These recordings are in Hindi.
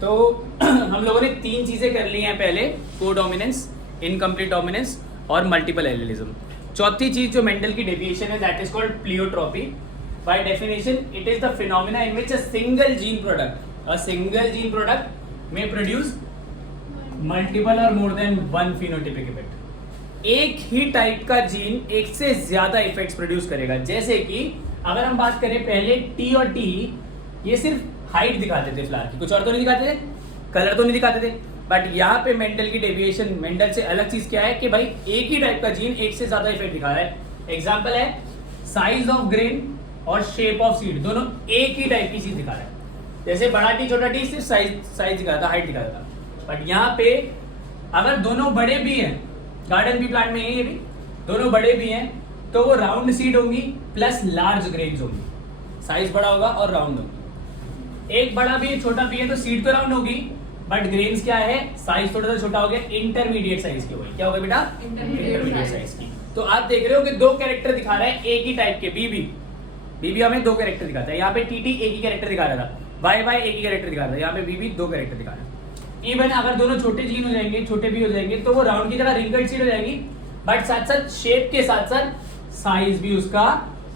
तो हम लोगों ने 3 चीज़ें कर ली हैं पहले, कोडोमिनेंस, इनकम्प्लीट डोमिनेंस और मल्टीपल एलिलिज्म। चौथी चीज़ जो मेंडल की डेविएशन है that is called pleiotropy. By definition it is the phenomena in which a single gene product may produce multiple or more than one phenotypic effect। एक ही टाइप का जीन एक से ज्यादा इफेक्ट्स प्रोड्यूस करेगा। जैसे कि अगर हम बात करें पहले टी और टी, ये सिर्फ हाइट दिखाते थे फ्लावर की, कुछ और तो नहीं दिखाते थे, कलर तो नहीं दिखाते थे। बट यहाँ पे मेंडल की डेविएशन, मेंडल से अलग चीज क्या है कि भाई एक ही टाइप का जीन एक से ज्यादा इफेक्ट दिखा रहा है। एग्जाम्पल है साइज ऑफ ग्रेन और शेप ऑफ सीड, दोनों एक ही टाइप की चीज दिखा रहा है। जैसे बड़ा टी छोटा टी सिर्फ साइज दिखाता था, हाइट दिखाता था। बट यहाँ पे अगर दोनों बड़े भी हैं, गार्डन भी प्लांट में है ये भी, दोनों बड़े भी हैं तो वो राउंड सीड होंगी प्लस लार्ज ग्रेन्स होंगी। साइज बड़ा होगा और राउंड होगी। एक बड़ा भी है छोटा भी है तो सीड तो राउंड होगी बट ग्रेन्स क्या है, साइज थोड़ा सा छोटा हो गया, इंटरमीडिएट साइज की होगी। क्या होगा बेटा? इंटरमीडिएट साइज की। तो आप देख रहे हो कि 2 कैरेक्टर दिखा रहा है एक ही टाइप के। बीबी हमें 2 कैरेक्टर दिखाता है। यहाँ पे टीटी एक ही कैरेक्टर दिखा रहा था, वाई एक ही कैरेक्टर दिखा रहा था, यहाँ पे बीबी 2 कैरेक्टर दिखा रहा है। इवन अगर दोनों छोटे जीन हो जाएंगे, छोटे भी हो जाएंगे तो वो राउंड की तरह रिंकल्ड सीड हो जाएगी, बट साथ साथ शेप के साथ साथ साइज भी उसका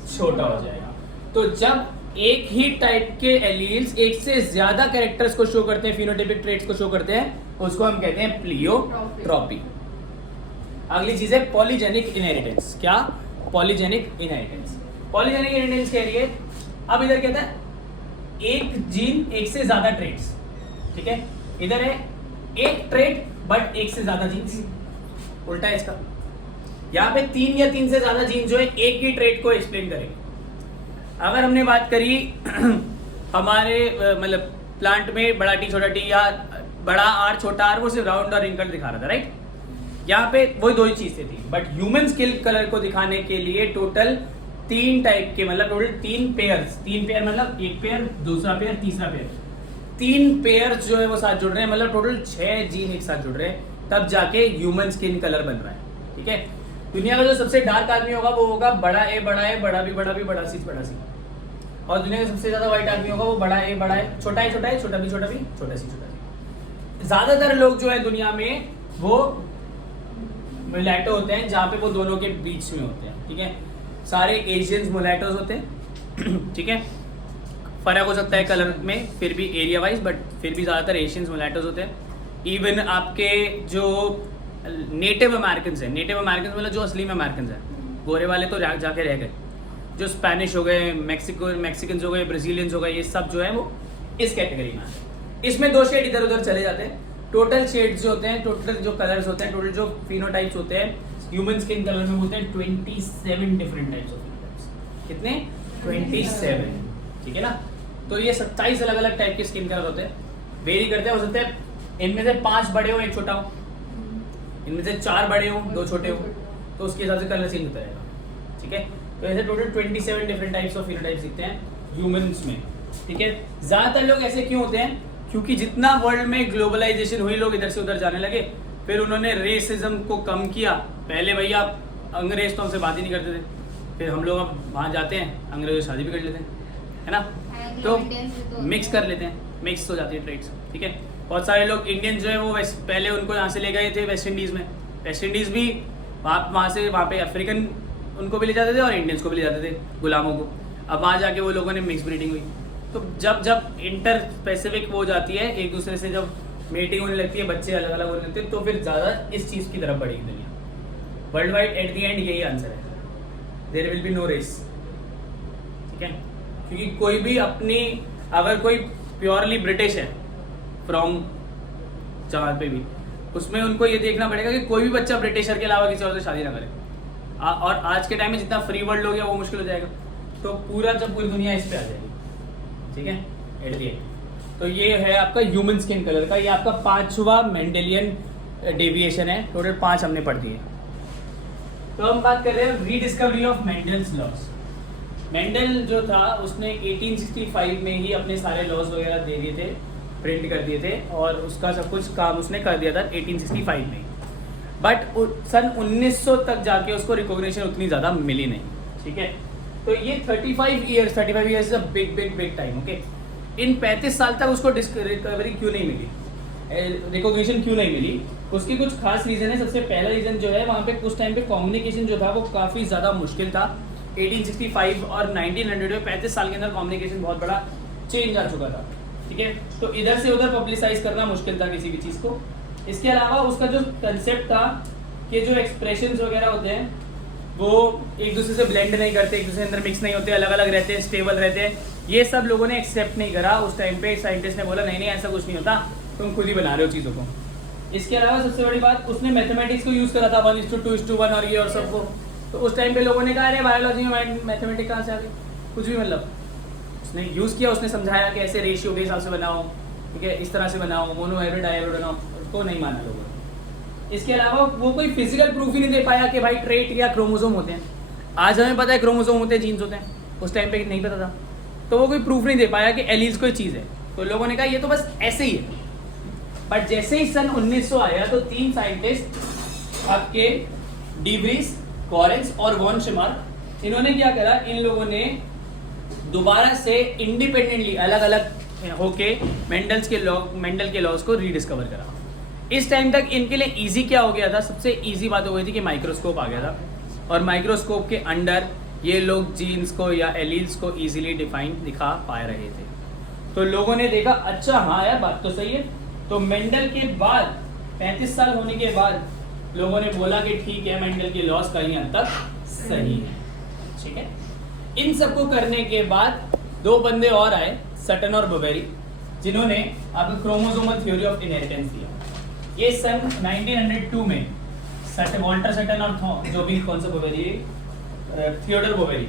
छोटा हो जाएगा। तो जब एक ही टाइप के एलील्स एक से ज्यादा कैरेक्टर्स को शो करते हैं, फिनोटाइपिक ट्रेट्स को शो करते हैं, उसको हम कहते हैं प्लियोट्रॉपी। अगली चीज है पॉलीजेनिक इनहेरिटेंस। क्या? Polygenic inheritance. पॉलीजेनिक इनहेरिटेंस कह रही है, अब इधर कहता है एक जीन एक से ज्यादा ट्रेट्स, ठीक है। इधर है एक ट्रेट बट एक से ज्यादा जीन्स, उल्टा है इसका। यहाँ पे 3 या 3 से ज्यादा जीन जो है एक ही ट्रेट को एक्सप्लेन करेंगे। अगर हमने बात करी हमारे मतलब प्लांट में बड़ा टी छोटा टी या बड़ा आर छोटा आर, वो सिर्फ राउंड और रिंकल दिखा रहा था, राइट। यहाँ पे वही 2 ही चीजें थी। बट ह्यूमन स्किन कलर को दिखाने के लिए टोटल 3 टाइप के, मतलब टोटल 3 पेयर मतलब एक पेयर, दूसरा पेयर, तीसरा पेयर, 3 पेयर जो है वो साथ जुड़ रहे हैं, मतलब टोटल 6 जीन एक साथ जुड़ रहे हैं, तब जाके ह्यूमन स्किन कलर बन रहा है, ठीक है। दुनिया का जो सबसे डार्क आदमी होगा वो होगा बड़ा ए, बड़ा भी, बड़ा सी। और दुनिया का सबसे ज्यादा व्हाइट आदमी होगा वो बड़ा ए, छोटा है, छोटा भी, छोटा सी। ज्यादातर लोग जो है दुनिया में वो मुलैटो होते हैं, जहाँ पे वो दोनों के बीच में होते हैं, ठीक है। सारे एशियंस मुलैटोस होते हैं, ठीक है। फर्क हो सकता है कलर में, फिर भी एरिया वाइज, बट फिर भी ज़्यादातर एशियंस मुलैटोस होते हैं। इवन आपके जो नेटिव अमेरिकन मतलब जो असली में अमेरिकन हैं, गोरे वाले तो जाके रह गए, जो स्पेनिश हो गए, मैक्सिकन हो गए, ब्राज़ीलियंस हो गए, ये सब जो है वो इस कैटेगरी में आते हैं। इसमें 2 शेड इधर उधर चले जाते हैं। टोटल शेड्स जो होते हैं, टोटल जो कलर्स होते हैं, टोटल जो फिनोटाइप्स होते हैं ह्यूमन स्किन कलर में होते हैं 27 डिफरेंट टाइप्स ऑफ फिनोटाइप्स। कितने? 27, ठीक है ना। तो ये 27 अलग अलग टाइप के स्किन कलर होते हैं, वेरी करते हैं। हो सकते हैं इनमें से 5 बड़े हो, 1 छोटा हो, इनमें से 4 बड़े हो, 2 छोटे हो, तो उसके हिसाब से कलर चेंज होता रहेगा, ठीक है। तो ऐसे total 27 different types of phenotypes दिखते हैं ह्यूमंस में, ठीक है। ज्यादातर लोग ऐसे क्यों होते हैं? क्योंकि जितना वर्ल्ड में ग्लोबलाइजेशन हुई, लोग इधर से उधर जाने लगे, फिर उन्होंने रेसिज्म को कम किया। पहले भैया अंग्रेज तो हमसे बात ही नहीं करते थे, फिर हम लोग अब वहाँ जाते हैं, अंग्रेजों से शादी भी कर लेते हैं, है ना, तो मिक्स कर लेते हैं, मिक्स हो जाती है ट्रेड्स, ठीक है। बहुत सारे लोग इंडियन जो है वो पहले उनको यहाँ से ले गए थे वेस्ट इंडीज़ में, वेस्ट इंडीज़ भी वहाँ पे अफ्रीकन उनको भी ले जाते थे और इंडियंस को भी ले जाते थे, गुलामों को। अब वहाँ जाके वो लोगों ने मिक्स ब्रीडिंग हुई, तो जब इंटर स्पेसिफिक वो हो जाती है, एक दूसरे से जब मीटिंग होने लगती है, बच्चे अलग अलग होने लगते हैं, तो फिर ज़्यादा इस चीज़ की तरफ बढ़ेगी दुनिया। World wide at the end यही आंसर है, there will be no race, ठीक है। क्योंकि कोई भी अपनी, अगर कोई प्योरली ब्रिटिश है फ्रॉम जहाँ पे भी, उसमें उनको ये देखना पड़ेगा कि कोई भी बच्चा ब्रिटिशर के अलावा किसी और से शादी ना करे। और आज के टाइम में जितना फ्री वर्ल्ड हो गया वो मुश्किल हो जाएगा, तो पूरी दुनिया इस पे आ जाएगी, ठीक है, एट दी एंड। तो ये है आपका ह्यूमन स्किन कलर का, ये आपका 5वां मेंडेलियन डेविएशन है, टोटल 5 हमने पढ़ दिए। तो हम बात कर रहे हैं rediscovery of Mendel's laws. Mendel जो था उसने 1865 में ही अपने सारे लॉज वगैरह दे दिए थे, प्रिंट कर दिए थे, और उसका सब कुछ काम उसने कर दिया था 1865 में। बट सन 1900 तक जाके उसको रिकॉग्निशन उतनी ज़्यादा मिली नहीं, ठीक है। तो ये 35 years is a big time, okay. इन 35 साल तक उसको रिकवरी क्यों नहीं मिली, रिकॉग्निशन क्यों नहीं मिली? उसकी कुछ खास रीज़न है। सबसे पहला रीज़न जो है, वहाँ पे उस टाइम पे कम्युनिकेशन जो था वो काफ़ी ज़्यादा मुश्किल था। 1865 और 1900 में 35 साल के अंदर कम्युनिकेशन बहुत बड़ा चेंज आ चुका था, ठीक है। तो इधर से उधर पब्लिसाइज करना मुश्किल था किसी भी चीज़ को। इसके अलावा उसका जो कंसेप्ट था कि जो एक्सप्रेशंस वगैरह होते हैं वो एक दूसरे से ब्लेंड नहीं करते, एक दूसरे के अंदर मिक्स नहीं होते, अलग अलग रहते हैं, स्टेबल रहते हैं, ये सब लोगों ने एक्सेप्ट नहीं करा। उस टाइम पे साइंटिस्ट ने बोला नहीं नहीं ऐसा कुछ नहीं होता, तुम खुद ही बना रहे हो चीज़ों को। इसके अलावा सबसे बड़ी बात, उसने मैथमेटिक्स को यूज़ करा था 1:2:1 और ये और सबको। तो उस टाइम पे लोगों ने कहा अरे बायोलॉजी में मैथमेटिक्स कहाँ से आ गई, कुछ भी मतलब। उसने यूज़ किया, उसने समझाया कि ऐसे रेशियो के हिसाब से बनाओ, ठीक है, इस तरह से बनाओ, मोनोहाइब्रिड डायहाइब्रिड बनाओ, उसको नहीं माना लोगों ने। इसके अलावा वो कोई फिजिकल प्रूफ ही नहीं दे पाया कि भाई ट्रेट या क्रोमोसोम होते हैं। आज हमें पता है क्रोमोसोम होते हैं, जीन्स होते हैं, उस टाइम पे नहीं पता था। तो वो कोई प्रूफ नहीं दे पाया कि एलील्स कोई चीज़ है। तो लोगों ने कहा ये तो बस ऐसे ही है। बट जैसे ही सन 1900 आया तो 3 साइंटिस्ट आपके डिब्रीस, कॉरेंस और वॉन शिमार, इन्होंने क्या करा, इन लोगों ने दोबारा से इंडिपेंडेंटली अलग अलग होके मेंडल के लॉज को रीडिस्कवर करा। इस टाइम तक इनके लिए इजी क्या हो गया था, सबसे इजी बात हो गई थी कि माइक्रोस्कोप आ गया था, और माइक्रोस्कोप के अंडर ये लोग जीन्स को या एलील्स को इजीली डिफाइन दिखा पा रहे थे। तो लोगों ने देखा अच्छा हाँ यार बात तो सही है। तो मेंडल के बाद 35 साल होने के बाद लोगों ने बोला कि ठीक है मेंडल के लॉस कहीं हद तक सही है, ठीक है। इन सबको करने के बाद 2 बंदे और आए, सटन और बवेरी, जिन्होंने आपको क्रोमोसोमल थ्योरी ऑफ इनहेरिटेंस दिया। ये सन 1902 में वॉल्टर सटन और जो भी कौन सा बवेरी, थियोडर बवेरी,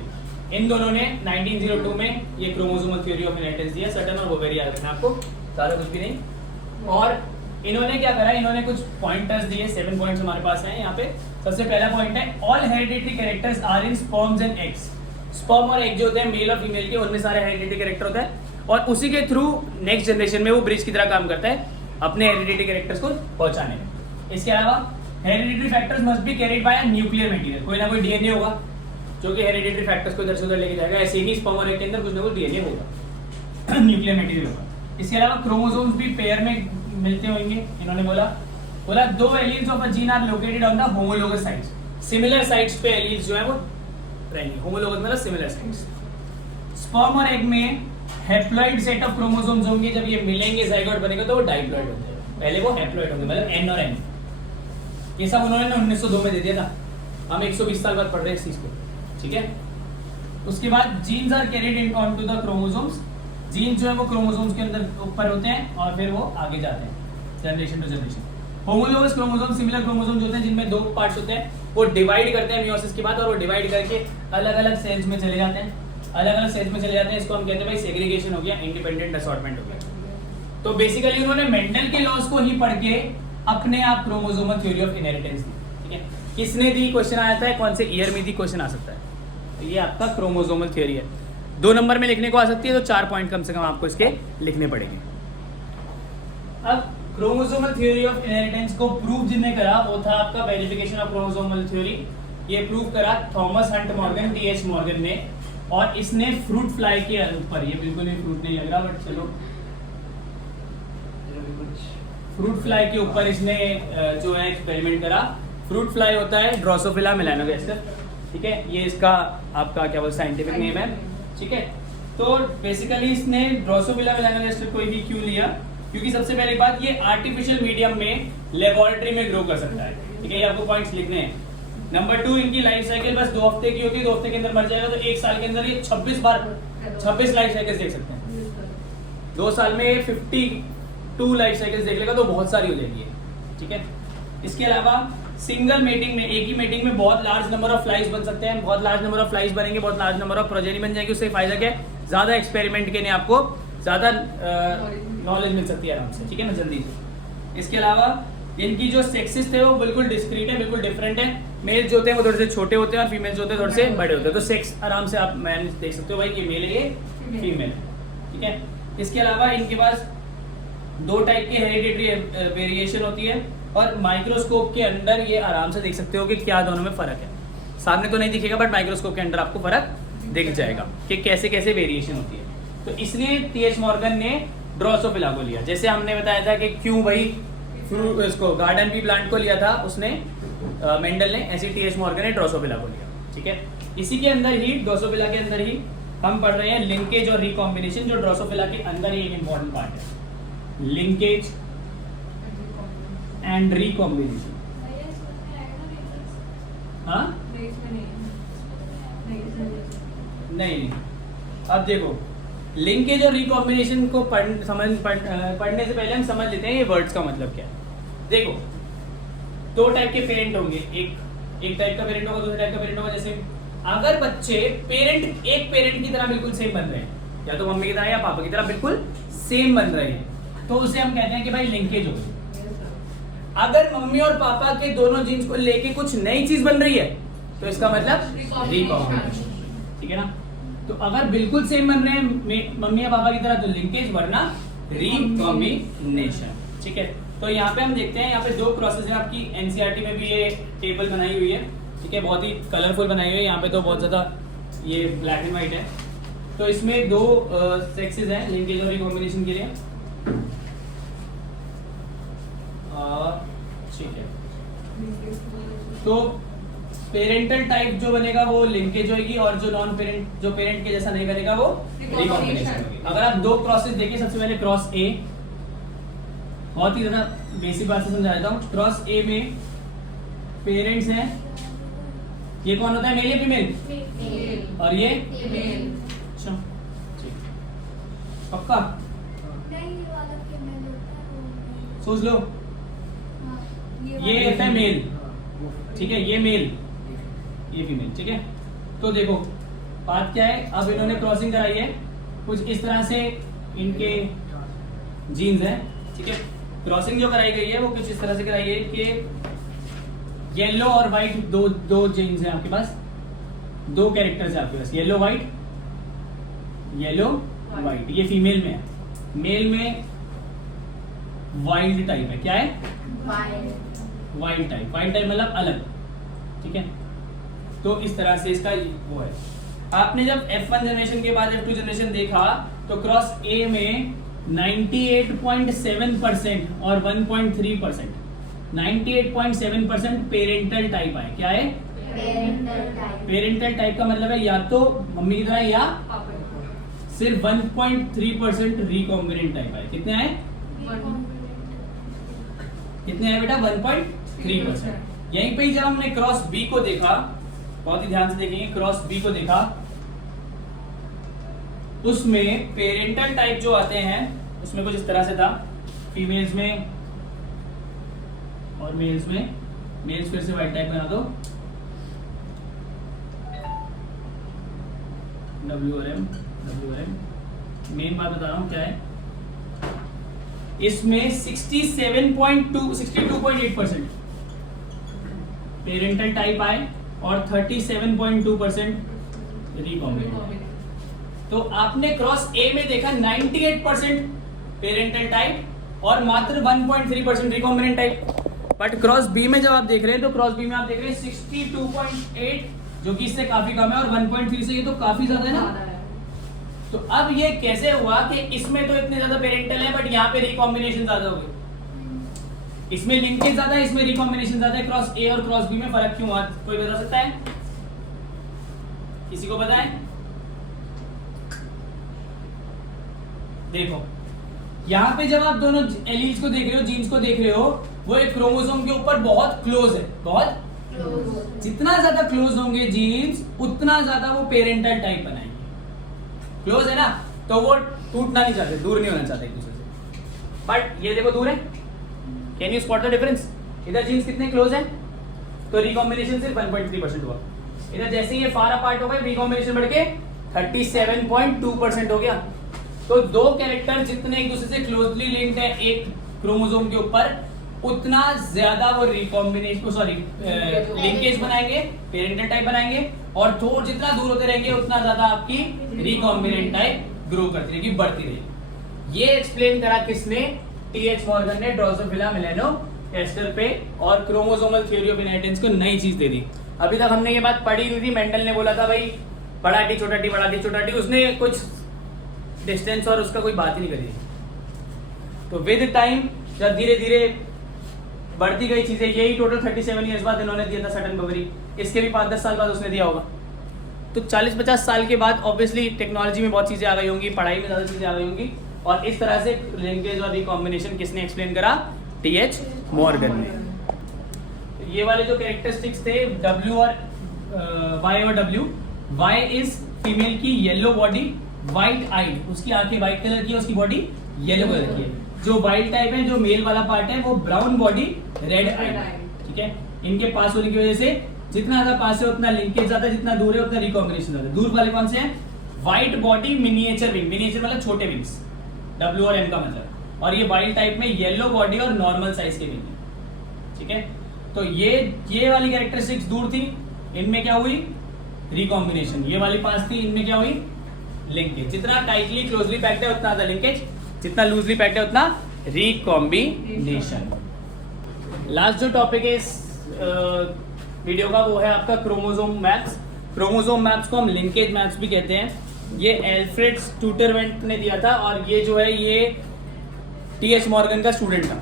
इन दोनों ने 1902 में ये क्रोमोसोमल थ्योरी ऑफ इनहेरिटेंस दिया। सटन और बवेरी याद रखना आपको, सारा कुछ भी नहीं। और इन्होंने क्या करा, इन्होंने कुछ पॉइंटर्स दिए, 7 पॉइंट्स हमारे पास हैं यहाँ पे। सबसे पहला पॉइंट है all hereditary characters are in sperms and eggs. Sperm और एग जो होते हैं मेल और फीमेल के, उनमें सारे हेरिडिटरी कैरेक्टर होता है, और उसी के थ्रू नेक्स्ट जनरेशन में वो ब्रिज की तरह काम करता है अपने हेरिडिटरी कैरेक्टर्स को पहुंचाने में। इसके अलावा hereditary factors must be carried by nuclear material, कोई ना कोई डीएनए होगा जो कि हेरिडिटरी फैक्टर्स को इधर से उधर लेके जाएगा। ऐसे ही स्पर्म और एग के अंदर कुछ ना कुछ डीएनए होगा, न्यूक्लियर मटेरियल होगा। इसके अलावा क्रोमोसोम्स भी पेयर में मिलते होंगे। इन्होंने बोला 2 alleles of a gene are located on the homologous sites. Similar sites पे एलील्स जो है वो रहेंगे, होमोलोगस मतलब सिमिलर साइट्स। स्पर्म और एग में हैप्लॉइड सेट ऑफ क्रोमोसोम्स होंगे, जब ये मिलेंगे जाइगोट बनेगा तो वो डाइप्लॉइड होते हैं। पहले वो हैप्लॉइड होंगे, मतलब N और N। ये सब उन्होंने 1902 में दे दिया था, हम 120 साल बाद पढ़ रहे हैं इस चीज को, ठीक है। उसके बाद genes are carried in on to the chromosomes. Gene जो है वो क्रोमोसोम्स के अंदर ऊपर होते हैं और फिर वो आगे जाते हैं generation to generation. Homologous chromosome similar chromosome जो होते हैं जिनमें 2 पार्ट्स होते हैं, वो डिवाइड करते हैं मियोसिस के बाद, और वो डिवाइड करके अलग अलग सेल्स में चले जाते हैं, अलग अलग सेल्स में चले जाते हैं। इसको हम कहते हैं भाई सेग्रीगेशन हो गया, इंडिपेंडेंट असॉर्टमेंट हो गया। तो बेसिकली उन्होंने मेंडल के लॉज को ही पढ़ के अपने आप क्रोमोसोमल थ्योरी ऑफ इनहेरिटेंस दी, ठीक है। किसने दी, क्वेश्चन आया था, कौन से ईयर में दी, क्वेश्चन आ सकता है। तो ये आपका क्रोमोसोमल थ्योरी है, 2 नंबर में लिखने को आ सकती है, तो 4 पॉइंट कम से कम आपको इसके लिखने पड़ेंगे। अब क्रोमोसोमल थ्योरी ऑफ इनहेरिटेंस को प्रूव जिसने करा वो था आपका वेरिफिकेशन ऑफ क्रोमोसोमल थ्योरी। ये प्रूव करा Thomas Hunt Morgan, TH. Morgan ने, और इसने फ्रूट फ्लाई के ऊपर, ये बिल्कुल भी फ्रूट नहीं लग रहा बट चलो, फ्रूट फ्लाई के ऊपर इसने जो है एक्सपेरिमेंट करा। फ्रूट फ्लाई होता है ड्रोसोफिला मेलानोगास्टर, ठीक है, ये इसका आपका क्या बोलते साइंटिफिक नेम है, ठीक है। तो बेसिकली इसने ड्रोसोफिला मेलानोगास्टर को ही क्यों लिया, क्योंकि सबसे पहली बात ये आर्टिफिशियल मीडियम में लेबोरेटरी में ग्रो कर सकता है, ठीक है। ये आपको पॉइंट्स लिखने हैं। नंबर 2, इनकी लाइफ साइकिल बस 2 हफ्ते की होती है, 2 हफ्ते के अंदर मर जाएगा, तो 1 साल के अंदर ये 26 लाइफ साइकिल्स देख सकते हैं। 2 साल में 52 लाइफ साइकिल्स देख लेगा तो बहुत सारी हो जाएगी, ठीक है। इसके अलावा सिंगल मेटिंग में, एक ही मेटिंग में बहुत लार्ज नंबर ऑफ फ्लाइज बन सकते हैं। बहुत लार्ज नंबर ऑफ फ्लाइज बनेंगे, बहुत लार्ज नंबर ऑफ प्रोजेनी बन जाएगी। उससे फायदा क्या है, ज़्यादा एक्सपेरिमेंट के लिए आपको ज़्यादा नॉलेज मिल सकती है आराम से, ठीक है ना, जल्दी से। इसके अलावा इनकी जो सेक्सेस थे वो बिल्कुल डिस्क्रीट है, बिल्कुल डिफरेंट है। मेल जो होते हैं वो थोड़े से छोटे होते हैं और फीमेल जो होते हैं थोड़े से बड़े होते हैं। तो सेक्स आराम से आप मैन देख सकते हो भाई कि मेल है ये फीमेल, ठीक है। इसके अलावा इनके पास 2 टाइप की हेरिडिटरी वेरिएशन होती है, और माइक्रोस्कोप के अंदर ये आराम से देख सकते हो कि क्या दोनों में फ़र्क है। सामने तो नहीं दिखेगा बट माइक्रोस्कोप के अंदर आपको फ़र्क दिख जाएगा कि कैसे कैसे वेरिएशन होती है। तो इसलिए टीएच मॉर्गन ने ड्रोसोफिला को लिया। जैसे हमने बताया था कि क्यों भाई इसको गार्डन पी प्लांट को लिया था उसने मेंडल ने, ऐसे टीएच मॉर्गन ने ड्रोसोफिला को लिया। ठीक है, इसी के अंदर ही ड्रोसोफिला के अंदर ही हम पढ़ रहे हैं लिंकेज और रिकॉम्बिनेशन, जो ड्रोसोफिला के अंदर ही एक इंपॉर्टेंट पार्ट है, लिंकेज एंड रिकॉम्बिनेशन। हाँ नहीं, अब देखो लिंकेज और रिकॉम्बिनेशन को पढ़ने से पहले हम समझ लेते हैं ये वर्ड्स का मतलब क्या है। देखो दो टाइप के पेरेंट होंगे, एक टाइप का पेरेंट होगा, दूसरे टाइप का पेरेंट होगा। जैसे अगर बच्चे एक पेरेंट की तरह बिल्कुल सेम बन रहे हैं, या तो मम्मी की तरह या पापा की तरह बिल्कुल सेम बन रहे हैं, तो उसे हम कहते हैं कि भाई लिंकेज हो गई। अगर मम्मी और पापा के दोनों जीन्स को लेके कुछ नई चीज बन रही है तो इसका मतलब रिकॉम्बिनेशन। ठीक है ना, तो अगर बिल्कुल सेम बन रहे हैं मम्मी या पापा की तरह तो लिंकेज, वरना रिकॉम्बिनेशन। ठीक है, तो यहाँ पे हम देखते हैं, यहाँ पे दो प्रोसेस है। आपकी एनसीईआरटी में भी ये टेबल बनाई हुई है। ठीक है, बहुत ही कलरफुल बनाई हुई है। यहाँ पे तो बहुत ज्यादा ये ब्लैक एंड व्हाइट है। तो इसमें दो सेक्सेस हैं लिंकेज और रिकॉम्बिनेशन के लिए। ठीक है, तो पेरेंटल टाइप जो बनेगा वो लिंकेज होगी, और जो नॉन पेरेंट, जो पेरेंट के जैसा नहीं करेगा वो रिकॉम्बिनेशन होगी। अगर आप दो क्रॉसेस देखिए, सबसे पहले क्रॉस ए, बहुत ही ज्यादा बेसिक बात से समझा देता हूँ। क्रॉस ए में पेरेंट्स हैं, ये कौन होता है, मेल या फीमेल? और ये अच्छा, पक्का सोच लो, ये होता है मेल। ठीक है, ये मेल, ये फीमेल। ठीक है, तो देखो बात क्या है, अब इन्होंने क्रॉसिंग कराई है कुछ इस तरह से, इनके जीन्स हैं। ठीक है, क्रॉसिंग जो कराई गई है वो कुछ इस तरह से कराई है कि येलो और व्हाइट दो जीन्स हैं आपके पास, दो कैरेक्टर्स हैं आपके पास, येलो व्हाइट, येलो व्हाइट। ये फीमेल में है, मेल में वाइल्ड टाइप है। क्या है? Wild type. वाइल्ड टाइप मतलब अलग। ठीक है, तो इस तरह से इसका वो है। आपने जब F1 जनरेशन के बाद F2 जनरेशन देखा तो क्रॉस A में 98.7% और 1.3%, 98.7% पेरेंटल टाइप आए। क्या है? पेरेंटल टाइप का मतलब है या तो मम्मी की तरह या सिर्फ 1.3% रिकॉम्बिनेंट टाइप आए। कितने आए? कितने आए बेटा? 1.3%। यहीं पे ही जब हमने क्रॉस बी को देखा, बहुत ही ध्यान से देखेंगे, क्रॉस बी को देखा, उसमें पेरेंटल टाइप जो आते हैं उसमें कुछ इस तरह से था, फीमेल्स में और मेल्स में। मेल्स फिर से वाइट टाइप बना दो, WRM। मेन बात बता रहा हूं क्या है, इसमें 62.8% पेरेंटल टाइप आए और 37.2% रिकॉम्बिनेंट। तो आपने क्रॉस ए में देखा 98% पेरेंटल टाइप और मात्र 1.3% recombinant type. But cross B में जब आप देख रहे हैं तो क्रॉस बी में आप देख रहे हैं 62.8, जो कि इससे काफी कम है, और 1.3 से ये तो काफी ज्यादा है ना। तो अब ये कैसे हुआ कि इसमें तो इतने ज्यादा पेरेंटल है बट यहाँ पे रिकॉम्बिनेशन ज्यादा हो गई, इसमें लिंकेज ज्यादा है, इसमें रिकॉम्बिनेशन ज्यादा है। क्रॉस ए और क्रॉस बी में फर्क क्यों हुआ? कोई बता सकता है? किसी को पता है? देखो यहाँ पे जब आप दोनों एलील्स को देख रहे हो, जीन्स को देख रहे हो, वो एक क्रोमोसोम के ऊपर बहुत क्लोज है, बहुत क्लोज। जितना ज्यादा क्लोज होंगे जीन्स उतना ज्यादा वो पेरेंटल टाइप बनाएंगे। क्लोज है ना, तो वो टूटना नहीं चाहते, दूर नहीं होना चाहते एक दूसरे से। बट ये देखो दूर है, can you spot the difference? इधर जीन्स कितने क्लोज हैं तो रिकॉम्बिनेशन सिर्फ 1.3% हुआ। इधर जैसे ये फार अपार्ट हो गए, रिकॉम्बिनेशन बढ़ के 37.2% हो गया। तो दो कैरेक्टर जितने एक दूसरे से क्लोजली लिंक्ड है एक क्रोमोसोम के ऊपर, उतना ज्यादा वो रिकॉम्बिनेशन लिंकेज बनाएंगे, पेरेंटल टाइप बनाएंगे, और थोड़ा जितना दूर होते रहेंगे उतना ज्यादा आपकी रिकॉम्बिनेंट टाइप ग्रो करती रहेगी, बढ़ती रहेगी। ये एक्सप्लेन करा किसने? टीएच मॉर्गन ने ड्रोसोफिला मेलानोगास्टर पे, और क्रोमोसोमल थ्योरी ऑफ इनहेरिटेंस को नई चीज दे दी। अभी तक हमने ये बात पढ़ी हुई थी, मेंडल ने बोला था भाई बड़ा टी छोटा टी, बड़ा टी छोटा टी, उसने कुछ डिस्टेंस और उसका कोई बात ही नहीं करी। तो विद टाइम जब धीरे धीरे बढ़ती गई चीजें, यही टोटल 37 ईयर्स बाद इन्होंने दिया था सटन बवरी, इसके भी 5-10 साल बाद उसने दिया होगा। तो 40-50 साल के बाद ऑब्वियसली टेक्नोलॉजी में बहुत चीज़ें आ गई होंगी, पढ़ाई में ज़्यादा चीज़ें आ गई होंगी, और इस तरह से लिंकेज और रिकॉम्बिनेशन किसने एक्सप्लेन करा? टी.एच. मॉर्गन ने। तो ये वाले जो कैरेक्टरिस्टिक्स थे W और Y और W, Y इज फीमेल की येलो बॉडी, वाइट आइड, उसकी आंखें वाइट कलर की है, उसकी बॉडी येलो कलर की है। जो वाइल्ड टाइप है, जो मेल वाला पार्ट है, वो ब्राउन बॉडी, रेड आइड, ठीक है। इनके पास होने की वजह से जितना ज्यादा पास है उतना लिंकेज ज्यादा, जितना दूर है उतना रिकॉम्बिनेशन ज्यादा। दूर वाले कौन से हैं? White body, miniature wing, miniature मतलब छोटे विंग्स, W और M का मतलब, और ये वाइल्ड टाइप में येलो बॉडी और नॉर्मल साइज के विंग, ठीक है। तो ये वाली कैरेक्टरिस्टिक्स दूर थी, इनमें क्या हुई? रिकॉम्बिनेशन। ये वाली पास थी, इनमें क्या हुई? लिंकेज। जितना टाइटली क्लोजली पैक्ड है उतना ज्यादा लिंकेज, जितना लूजली पैक्ड है उतना रिकॉम्बिनेशन। लास्ट जो टॉपिक है इस वीडियो का वो है आपका क्रोमोसोम मैप्स। क्रोमोसोम मैप्स को हम लिंकेज मैप्स भी कहते हैं। ये एल्फ्रेड स्टूटरवेंट ने दिया था, और ये जो है ये टी.एच. मॉर्गन का स्टूडेंट था।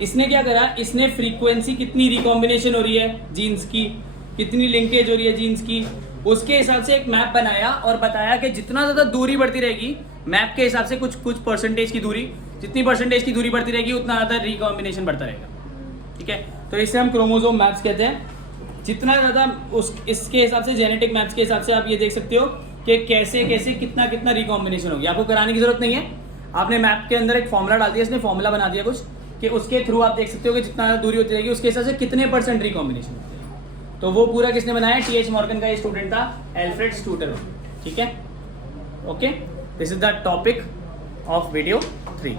इसने क्या करा? इसने फ्रीक्वेंसी कितनी रिकॉम्बिनेशन हो रही है जीन्स की, कितनी लिंकेज हो रही है जीन्स की, उसके हिसाब से एक मैप बनाया और बताया कि जितना ज़्यादा दूरी बढ़ती रहेगी मैप के हिसाब से, कुछ परसेंटेज की दूरी, जितनी परसेंटेज की दूरी बढ़ती रहेगी उतना ज़्यादा रिकॉम्बिनेशन बढ़ता रहेगा, ठीक है। तो इसे हम क्रोमोसोम मैप्स कहते हैं। जितना ज़्यादा इसके हिसाब से, जेनेटिक मैप्स के हिसाब से आप ये देख सकते हो कि कैसे कैसे कितना कितना रिकॉम्बिनेशन होगी। आपको कराने की जरूरत नहीं है, आपने मैप के अंदर एक फॉर्मूला डाल दिया, इसने फॉर्मूला बना दिया कुछ, कि उसके थ्रू आप देख सकते हो कि जितना दूरी होती रहेगी उसके हिसाब से कितने % रिकॉम्बिनेशन होती है। तो वो पूरा किसने बनाया? टी.एच. मॉर्गन का ये स्टूडेंट था, एल्फ्रेड स्टूटरवेंट, ठीक है। Okay, this is the topic of video 3।